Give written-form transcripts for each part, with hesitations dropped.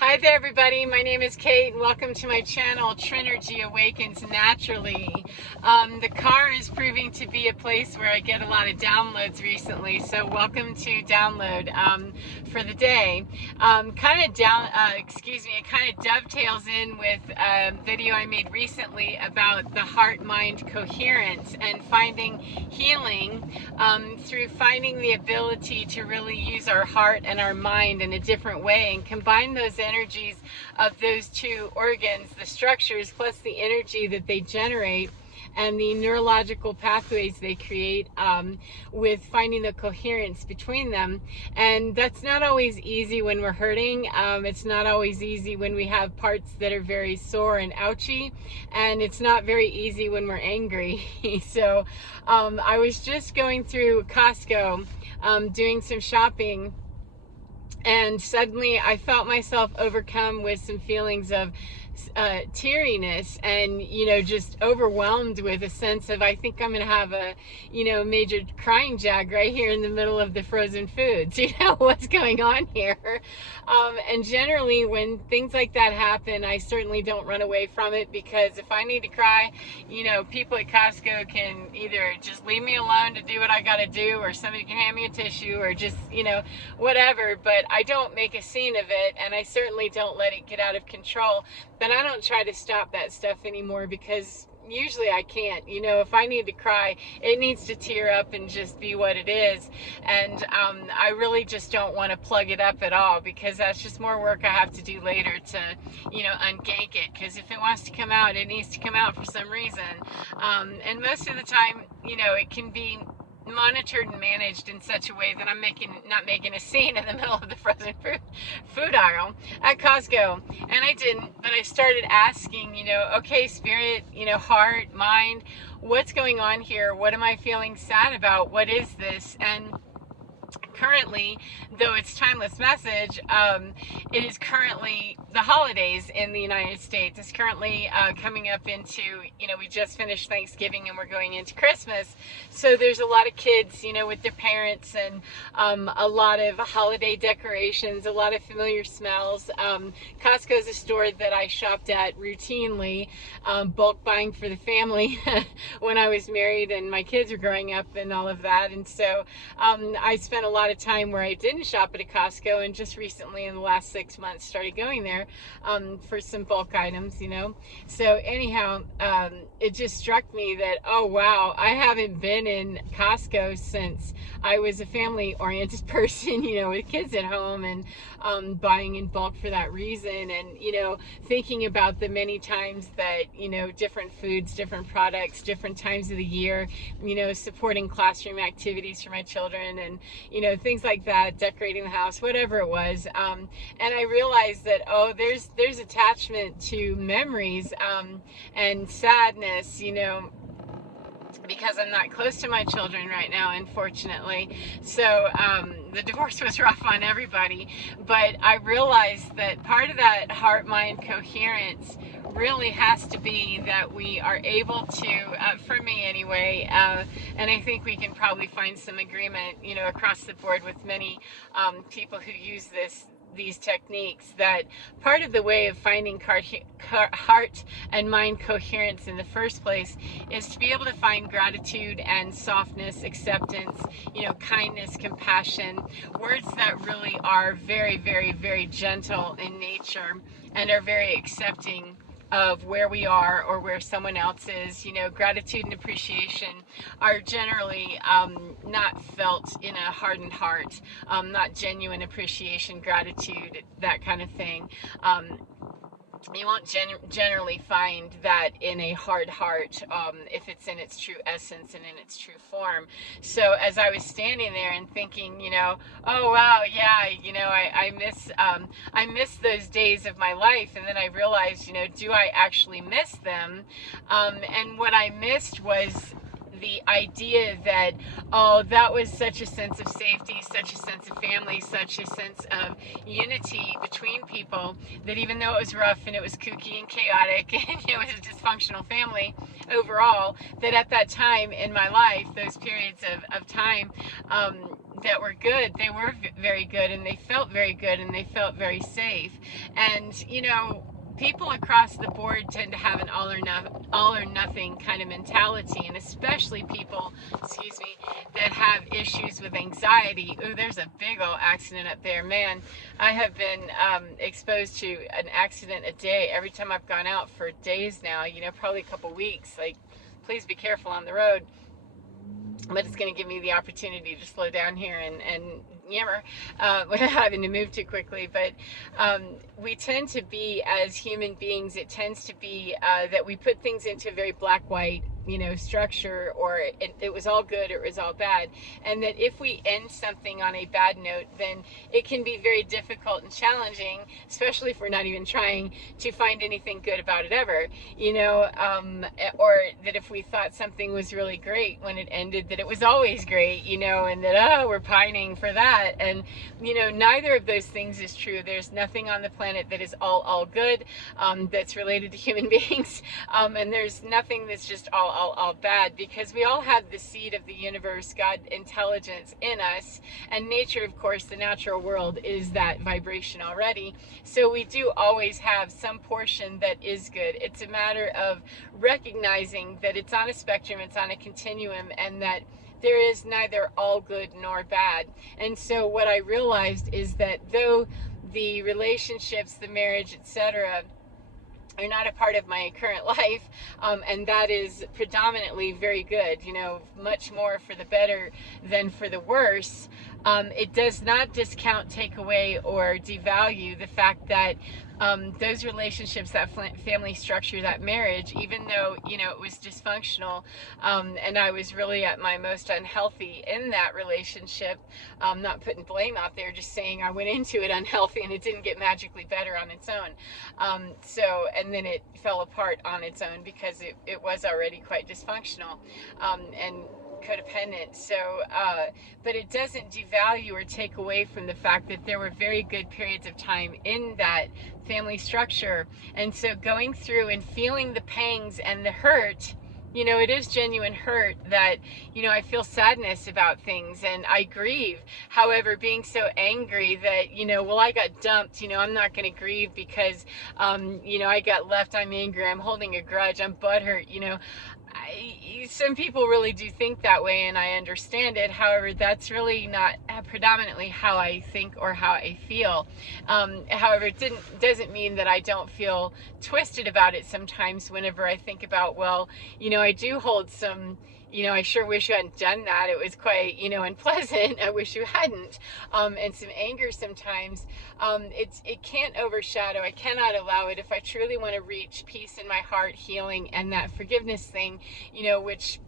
Hi there everybody, my name is Kate and welcome to my channel Trinergy Awakens Naturally. The car is proving to be a place where I get a lot of downloads recently, so welcome to download for the day. It kind of dovetails in with a video I made recently about the heart-mind coherence and finding healing through finding the ability to really use our heart and our mind in a different way and combine those energies of those two organs, the structures plus the energy that they generate and the neurological pathways they create, with finding the coherence between them. And that's not always easy when we're hurting. It's not always easy when we have parts that are very sore and ouchy, and it's not very easy when we're angry. So I was just going through Costco, doing some shopping, and suddenly I felt myself overcome with some feelings of teariness and, just overwhelmed with a sense of, I think I'm going to have a, major crying jag right here in the middle of the frozen foods. What's going on here? And generally when things like that happen, I certainly don't run away from it, because if I need to cry, people at Costco can either just leave me alone to do what I got to do, or somebody can hand me a tissue, or just, whatever. But I don't make a scene of it, and I certainly don't let it get out of control. But I don't try to stop that stuff anymore, because usually I can't. If I need to cry, it needs to tear up and just be what it is. And I really just don't want to plug it up at all, because that's just more work I have to do later to, ungank it. Because if it wants to come out, it needs to come out for some reason. And most of the time, it can be monitored and managed in such a way that I'm not making a scene in the middle of the frozen food aisle at Costco. And I didn't, but I started asking, okay, spirit, heart, mind, what's going on here? What am I feeling sad about? What is this? And currently, though it's timeless message, it is currently the holidays in the United States. It's currently coming up into, we just finished Thanksgiving and we're going into Christmas. So there's a lot of kids, with their parents, and a lot of holiday decorations, a lot of familiar smells. Costco is a store that I shopped at routinely, bulk buying for the family when I was married and my kids were growing up and all of that. And so I spent a lot of time where I didn't shop at a Costco, and just recently in the last 6 months started going there for some bulk items. So anyhow, it just struck me that, oh wow, I haven't been in Costco since I was a family oriented person, with kids at home, and buying in bulk for that reason. And thinking about the many times that different foods, different products, different times of the year, supporting classroom activities for my children, and things like that, decorating the house, whatever it was. And I realized that, oh, there's attachment to memories, and sadness, because I'm not close to my children right now, unfortunately. So the divorce was rough on everybody, but I realized that part of that heart-mind coherence really has to be that we are able to, for me anyway, and I think we can probably find some agreement, across the board with many people who use these techniques, that part of the way of finding heart and mind coherence in the first place is to be able to find gratitude and softness, acceptance, kindness, compassion, words that really are very, very, very gentle in nature and are very accepting of where we are or where someone else is. Gratitude and appreciation are generally not felt in a hardened heart, not genuine appreciation, gratitude, that kind of thing. You won't generally find that in a hard heart, if it's in its true essence and in its true form. So as I was standing there and thinking, oh wow, yeah, I miss those days of my life, and then I realized, do I actually miss them? And what I missed was the idea that, oh, that was such a sense of safety, such a sense of family, such a sense of unity between people, that even though it was rough and it was kooky and chaotic and it was a dysfunctional family overall, that at that time in my life, those periods of time, that were good, they were very good, and they felt very good, and they felt very safe. And people across the board tend to have an all or nothing kind of mentality, and especially people, excuse me, that have issues with anxiety. Oh, there's a big old accident up there, man. I have been exposed to an accident a day every time I've gone out for days now, probably a couple weeks. Like, please be careful on the road. But it's going to give me the opportunity to slow down here and yammer without having to move too quickly. But we tend to be, as human beings, it tends to be that we put things into a very black-white structure, or it was all good or it was all bad. And that if we end something on a bad note, then it can be very difficult and challenging, especially if we're not even trying to find anything good about it ever, or that if we thought something was really great when it ended, that it was always great, and that, we're pining for that. And, neither of those things is true. There's nothing on the planet that is all good, that's related to human beings. And there's nothing that's just all bad, because we all have the seed of the universe, God intelligence in us, and nature, of course, the natural world is that vibration already. So we do always have some portion that is good. It's a matter of recognizing that it's on a spectrum, it's on a continuum, and that there is neither all good nor bad. And so what I realized is that though the relationships, the marriage, etc., are not a part of my current life, and that is predominantly very good, much more for the better than for the worse. It does not discount, take away, or devalue the fact that those relationships, that family structure, that marriage, even though, it was dysfunctional, and I was really at my most unhealthy in that relationship, not putting blame out there, just saying I went into it unhealthy and it didn't get magically better on its own. And then it fell apart on its own because it was already quite dysfunctional, and codependent. So, but it doesn't devalue or take away from the fact that there were very good periods of time in that family structure. And so going through and feeling the pangs and the hurt, it is genuine hurt that, I feel sadness about things and I grieve. However, being so angry that, I got dumped, I'm not going to grieve because, I got left, I'm angry, I'm holding a grudge, I'm butthurt, some people really do think that way, and I understand it. However, that's really not predominantly how I think or how I feel. However, it doesn't mean that I don't feel twisted about it sometimes whenever I think about, well, I do hold some, I sure wish you hadn't done that. It was quite, unpleasant. I wish you hadn't. And some anger sometimes. It can't overshadow. I cannot allow it. If I truly want to reach peace in my heart, healing, and that forgiveness thing, which,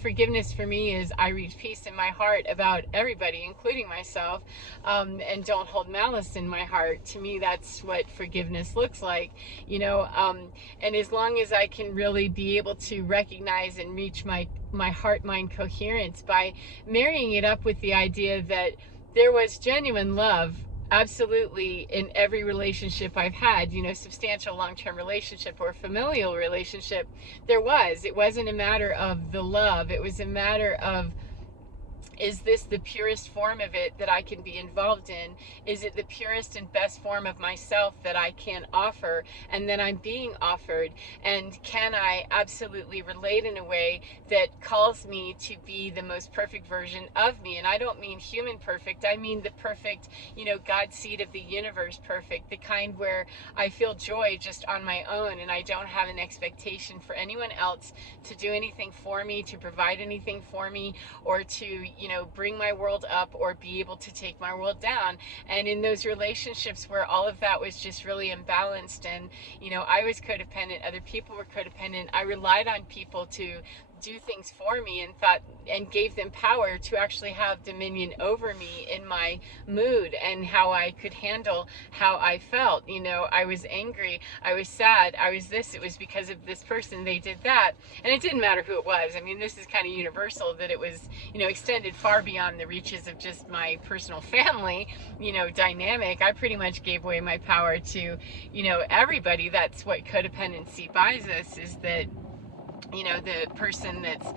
forgiveness for me is I reach peace in my heart about everybody, including myself, and don't hold malice in my heart. To me, that's what forgiveness looks like, and as long as I can really be able to recognize and reach my heart-mind coherence by marrying it up with the idea that there was genuine love, absolutely, in every relationship I've had, substantial long-term relationship or familial relationship, it wasn't a matter of the love. It was a matter of, is this the purest form of it that I can be involved in? Is it the purest and best form of myself that I can offer and that I'm being offered? And can I absolutely relate in a way that calls me to be the most perfect version of me? And I don't mean human perfect. I mean the perfect, God seed of the universe perfect, the kind where I feel joy just on my own and I don't have an expectation for anyone else to do anything for me, to provide anything for me, or to, bring my world up or be able to take my world down. And in those relationships where all of that was just really imbalanced and, I was codependent, other people were codependent, I relied on people to do things for me and gave them power to actually have dominion over me in my mood and how I could handle how I felt. I was angry, I was sad, I was this, it was because of this person, they did that. And it didn't matter who it was. I mean, this is kind of universal, that it was, extended far beyond the reaches of just my personal family, dynamic. I pretty much gave away my power to, everybody. That's what codependency buys us, is that you know, the person that's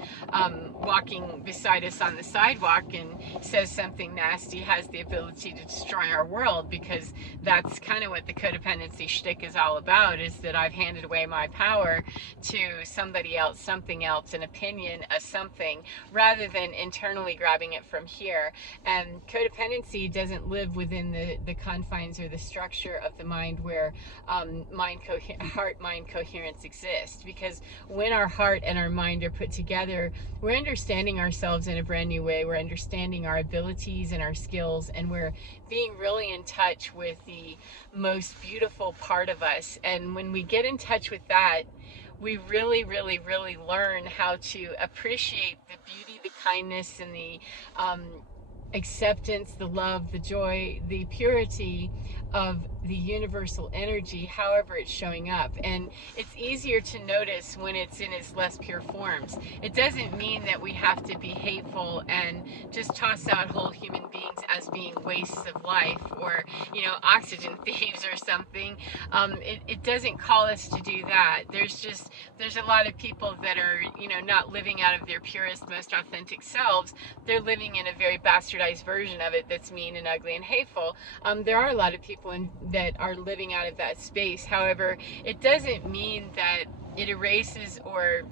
walking beside us on the sidewalk and says something nasty has the ability to destroy our world, because that's kind of what the codependency shtick is all about, is that I've handed away my power to somebody else, something else, an opinion, a something, rather than internally grabbing it from here. And codependency doesn't live within the confines or the structure of the mind where heart-mind coherence exists, because when our heart and our mind are put together, we're understanding ourselves in a brand new way. We're understanding our abilities and our skills, and we're being really in touch with the most beautiful part of us. And when we get in touch with that, we really, really, really learn how to appreciate the beauty, the kindness, and the acceptance, the love, the joy, the purity of the universal energy, however it's showing up. And it's easier to notice when it's in its less pure forms. It doesn't mean that we have to be hateful and just toss out whole human beings as being wastes of life, or, you know, oxygen thieves or something. It doesn't call us to do that. There's a lot of people that are, you know, not living out of their purest, most authentic selves. They're living in a very bastardized version of it that's mean and ugly and hateful. There are a lot of people that are living out of that space. However, it doesn't mean that it erases or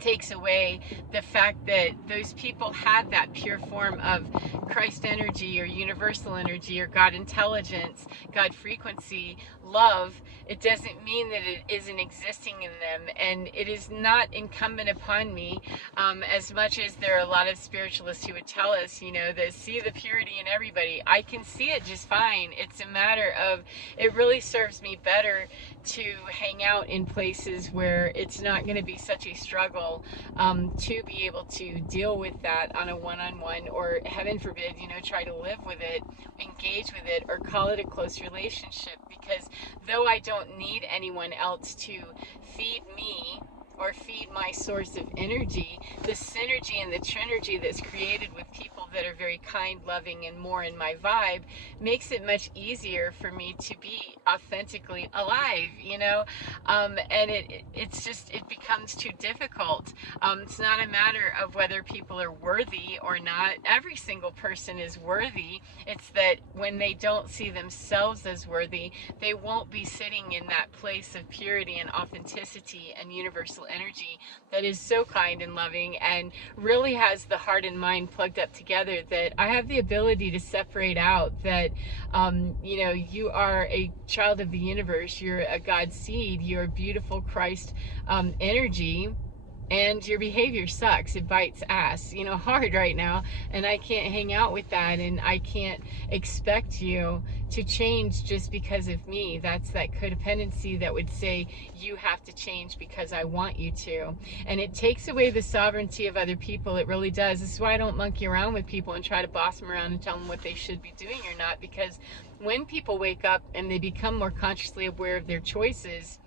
takes away the fact that those people have that pure form of Christ energy or universal energy or God intelligence, God frequency, love. It doesn't mean that it isn't existing in them, and it is not incumbent upon me, as much as there are a lot of spiritualists who would tell us, you know, that see the purity in everybody. I can see it just fine. It's a matter of, it really serves me better to hang out in places where it's not going to be such a struggle to be able to deal with that on a one-on-one, or heaven forbid, you know, try to live with it, engage with it, or call it a close relationship. Because though I don't need anyone else to feed me or feed my source of energy, the synergy and the trinergy that's created with people that are very kind, loving, and more in my vibe makes it much easier for me to be authentically alive, you know. And it becomes too difficult. It's not a matter of whether people are worthy or not. Every single person is worthy. It's that when they don't see themselves as worthy, they won't be sitting in that place of purity and authenticity and universal energy that is so kind and loving and really has the heart and mind plugged up together, that I have the ability to separate out that you know, you are a child of the universe, you're a God seed, you're a beautiful Christ energy, and your behavior sucks. It bites ass, you know, hard right now, and I can't hang out with that, and I can't expect you to change just because of me. That's that codependency that would say you have to change because I want you to, and it takes away the sovereignty of other people. It really does. This is why I don't monkey around with people and try to boss them around and tell them what they should be doing or not, because when people wake up and they become more consciously aware of their choices,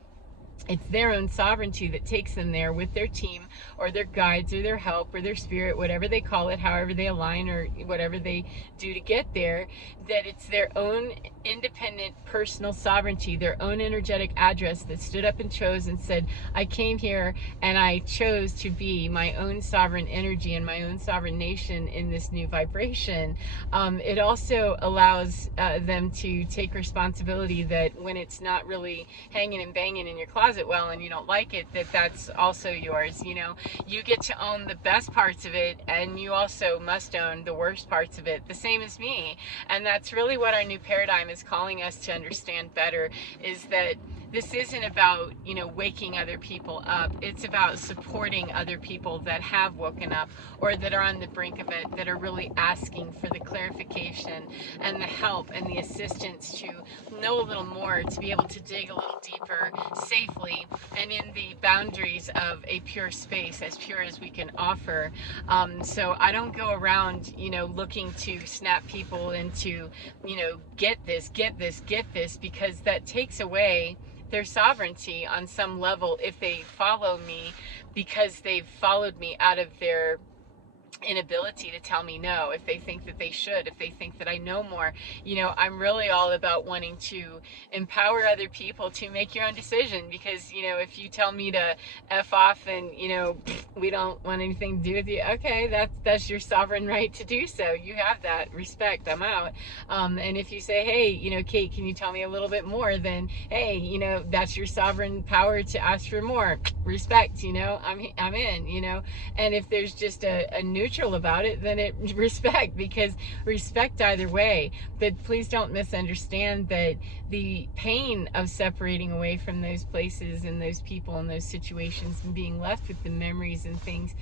it's their own sovereignty that takes them there with their team or their guides or their help or their spirit, whatever they call it, however they align or whatever they do to get there, that it's their own independent personal sovereignty, their own energetic address that stood up and chose and said, I came here and I chose to be my own sovereign energy and my own sovereign nation in this new vibration. It also allows them to take responsibility that when it's not really hanging and banging in your closet well and you don't like it, that's also yours. You know, you get to own the best parts of it, and you also must own the worst parts of it, the same as me. And that's really what our new paradigm is calling us to understand better, is that this isn't about, you know, waking other people up. It's about supporting other people that have woken up or that are on the brink of it, that are really asking for the clarification and the help and the assistance to know a little more, to be able to dig a little deeper safely and in the boundaries of a pure space, as pure as we can offer. So I don't go around, you know, looking to snap people into, you know, get this, because that takes away their sovereignty on some level if they follow me because they've followed me out of their inability to tell me no, if they think that they should, if they think that I know more. I'm really all about wanting to empower other people to make your own decision, because if you tell me to F off and we don't want anything to do with you, okay, that's your sovereign right to do so. You have that. Respect. I'm out. And if you say, hey, Kate, can you tell me a little bit more, then hey, that's your sovereign power to ask for more. Respect. I'm in. And if there's just a neutral about it, then it respect, because respect either way. But please don't misunderstand that the pain of separating away from those places and those people and those situations and being left with the memories and things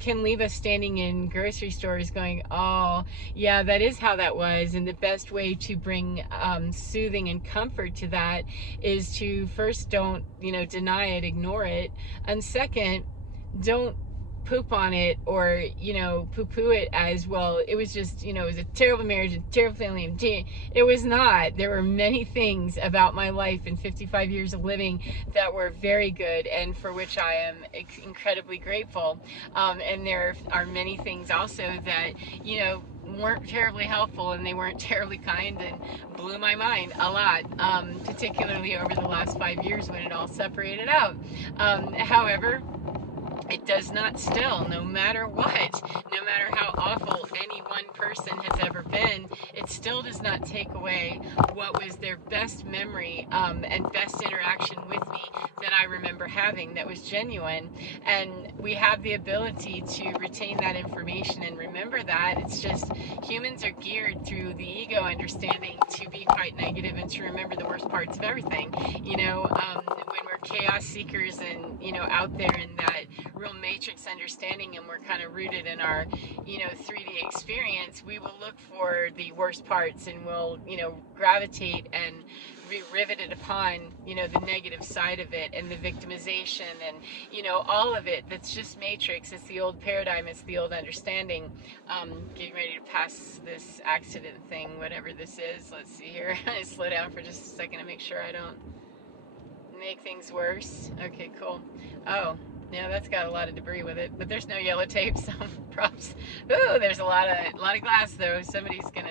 can leave us standing in grocery stores going, oh yeah, that is how that was. And the best way to bring soothing and comfort to that is to first don't deny it, ignore it, and second, don't poop on it or poo-poo it as, well, it was just it was a terrible marriage, a terrible family. It was not. There were many things about my life in 55 years of living that were very good and for which I am incredibly grateful, and there are many things also that weren't terribly helpful, and they weren't terribly kind and blew my mind a lot, particularly over the last 5 years when it all separated out. However, it does not still, no matter what, no matter how awful any one person has ever been, it still does not take away what was their best memory and best interaction with me that I remember having that was genuine. And we have the ability to retain that information and remember that. It's just humans are geared through the ego understanding to be quite negative and to remember the worst parts of everything. When we're chaos seekers and out there in that real matrix understanding, and we're kind of rooted in our 3D experience, we will look for the worst parts and we'll gravitate and be riveted upon the negative side of it and the victimization and all of it. That's just matrix. It's the old paradigm. It's the old understanding. Getting ready to pass this accident thing, whatever this is. Let's see here. I slow down for just a second to make sure I don't make things worse. Okay, cool. Oh, yeah, that's got a lot of debris with it, but there's no yellow tape, so props. Ooh, there's a lot of glass though. Somebody's gonna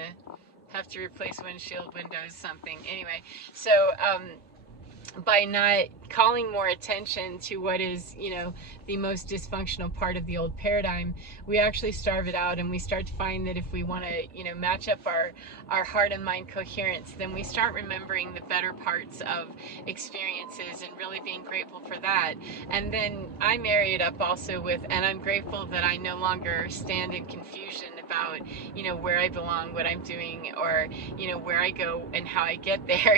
have to replace windshield, windows, something. Anyway, so by not calling more attention to what is, the most dysfunctional part of the old paradigm, we actually starve it out, and we start to find that if we want to, match up our heart and mind coherence, then we start remembering the better parts of experiences and really being grateful for that. And then I marry it up also with, and I'm grateful that I no longer stand in confusion about, where I belong, what I'm doing, or, where I go and how I get there,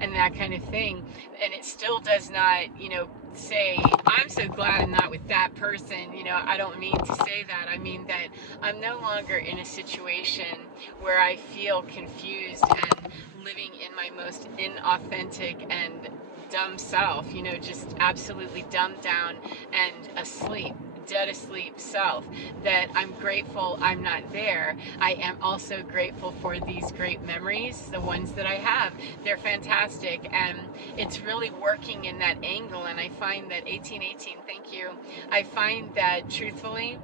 and that kind of thing. And it still does not, say, I'm so glad I'm not with that person. I don't mean to say that. I mean that I'm no longer in a situation where I feel confused and living in my most inauthentic and dumb self, just absolutely dumbed down and asleep, dead asleep self, that I'm grateful I'm not there. I am also grateful for these great memories, the ones that I have. They're fantastic, and it's really working in that angle. And I find that 1818, thank you, I find that truthfully,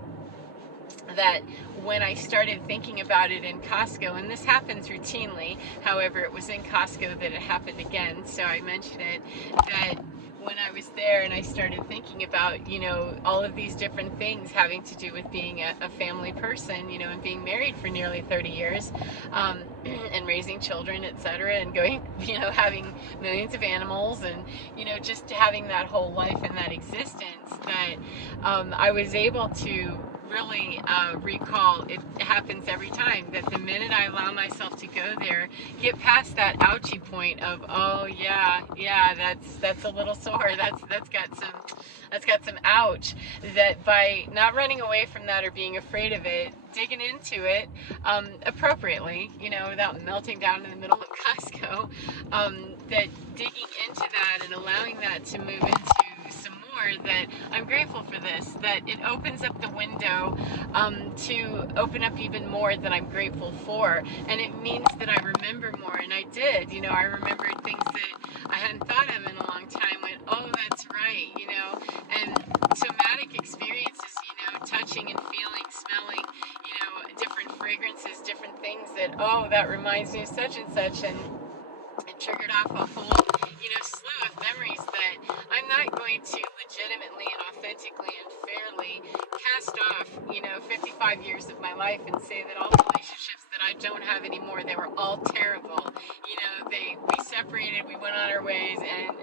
that when I started thinking about it in Costco, and this happens routinely, however, it was in Costco that it happened again, so I mention it, that when I was there and I started thinking about, all of these different things having to do with being a family person, and being married for nearly 30 years, and raising children, etc., and going, having millions of animals, and, just having that whole life and that existence, that I was able to really recall. It happens every time that the minute I allow myself to go there, get past that ouchy point of, oh yeah, that's a little sore, that's got some ouch, that by not running away from that or being afraid of it, digging into it appropriately, without melting down in the middle of Costco, that digging into that and allowing that to move into some more, that I'm grateful for this, that it opens up the window to open up even more that I'm grateful for. And it means that I remember more, and I did. I remembered things that I hadn't thought of in a long time, went, oh, that's right, and somatic experiences, touching and feeling, smelling, references different things that, oh, that reminds me of such and such, and it triggered off a whole, slew of memories that I'm not going to legitimately and authentically and fairly cast off, 55 years of my life and say that all the relationships that I don't have anymore, they were all terrible. We separated, we went our ways, and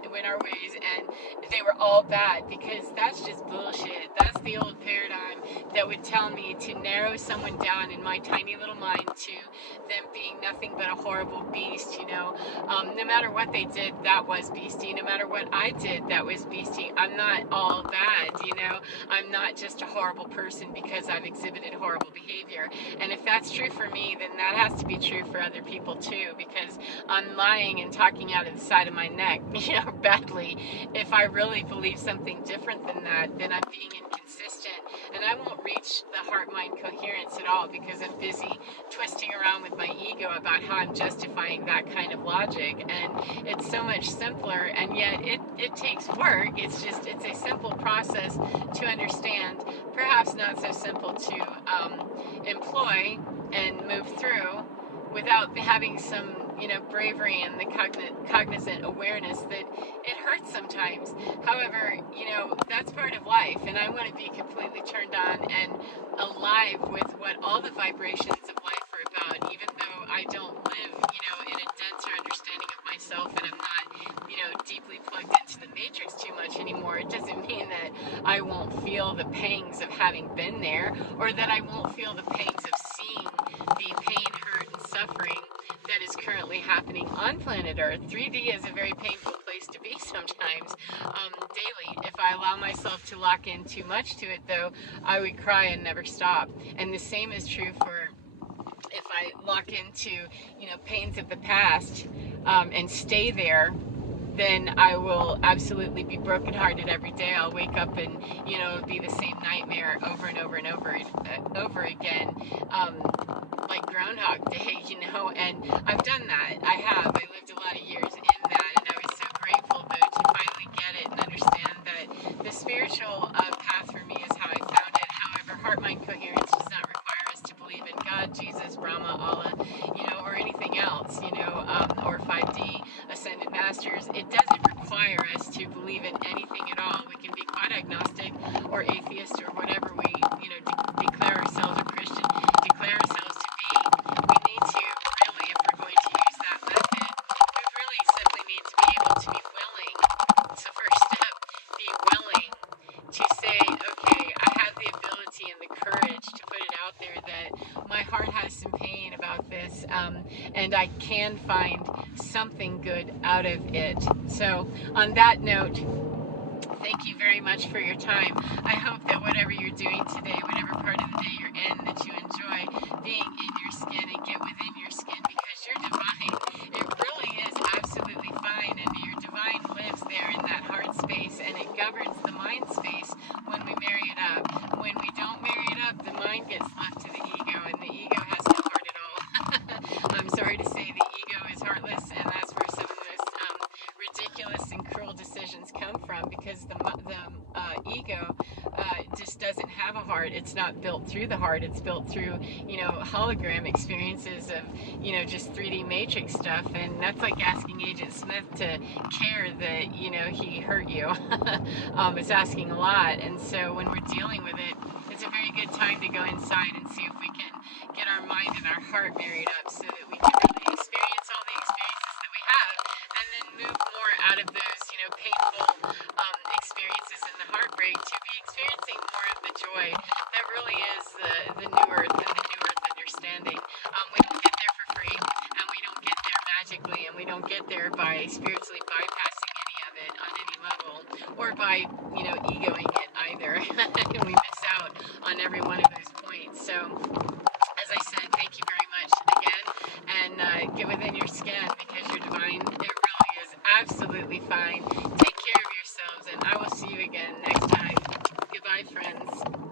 they were all bad, because that's just bullshit. That's the old paradigm that would tell me to narrow someone down in my tiny little mind to them being nothing but a horrible beast. No matter what they did, that was beastie. No matter what I did, that was beastie. I'm not all bad. I'm not just a horrible person because I've exhibited horrible behavior. And if that's true for me, then that has to be true for other people too, because I'm lying and talking out of the side of my neck, badly. If I really believe something different than that, then I'm being inconsistent, and I won't reach the heart-mind coherence at all, because I'm busy twisting around with my ego about how I'm justifying that kind of logic. And it's so much simpler, and yet it takes work. It's a simple process to understand, perhaps not so simple to employ and move through, without having some bravery and the cognizant awareness that it hurts sometimes. However, that's part of life, and I want to be completely turned on and alive with what all the vibrations of life are about, even though I don't live, in a denser understanding of myself, and I'm not, deeply plugged into the matrix too much anymore. It doesn't mean that I won't feel the pangs of having been there, or that I won't feel the pangs of seeing the pain, hurt, and suffering that is currently happening on planet Earth. 3D is a very painful place to be sometimes, daily. If I allow myself to lock in too much to it, though, I would cry and never stop. And the same is true for if I lock into, pains of the past, and stay there, then I will absolutely be brokenhearted every day. I'll wake up and, it'll be the same nightmare over and over and over again, like Groundhog Day, and I've done that. I lived a lot of years in that, and I was so grateful, though, to finally get it and understand that the spiritual path for me is how I found it. However, heart-mind coherence does not require us to believe in God, Jesus, Brahma, Allah, or anything else, or 5D, Ascended Masters. It doesn't require us to believe in anything at all. We can be quite agnostic or atheist or whatever we, declare ourselves, or Christian, declare ourselves to be. We need to really, if we're going to use that method, we really simply need to be able to be willing. It's the first step. Be willing to say, okay, I have the ability and the courage to put it out there that my heart has some pain about this, and I can find something good out of it. So on that note, thank you very much for your time. I hope that whatever you're doing today, whatever part of the day you're in, that you enjoy being in your skin and get within your skin, because you're divine. It really is absolutely fine, and your divine lives there in that heart space, and it governs the mind space when we marry it up. When we don't marry it up, the mind gets left to the ego, and the ego has no heart at all. I'm sorry to say, the ego is heartless, and that's where some of the most ridiculous and cruel decisions come from, because the ego just doesn't have a heart. It's not built through the heart. It's built through, hologram experiences of, just 3D matrix stuff. And that's like asking Agent Smith to care that, he hurt you. It's asking a lot. And so when we're dealing with it, it's a very good time to go inside and see if we can get our mind and our heart married up, so that we can really experience all the experiences that we have, and then move more out of those, painful experiences and the heartbreak, to be experiencing more of the joy that really is the new earth and the new earth understanding. We don't get there for free, and we don't get there magically, and we don't get there by spiritually bypassing any of it on any level, or by, egoing it either. We miss out on every one of those points. So, as I said, thank you very much again, and get within your skin, because you're divine. It really is absolutely fine. Take care of yourselves, and I will see you again next time. Goodbye, friends.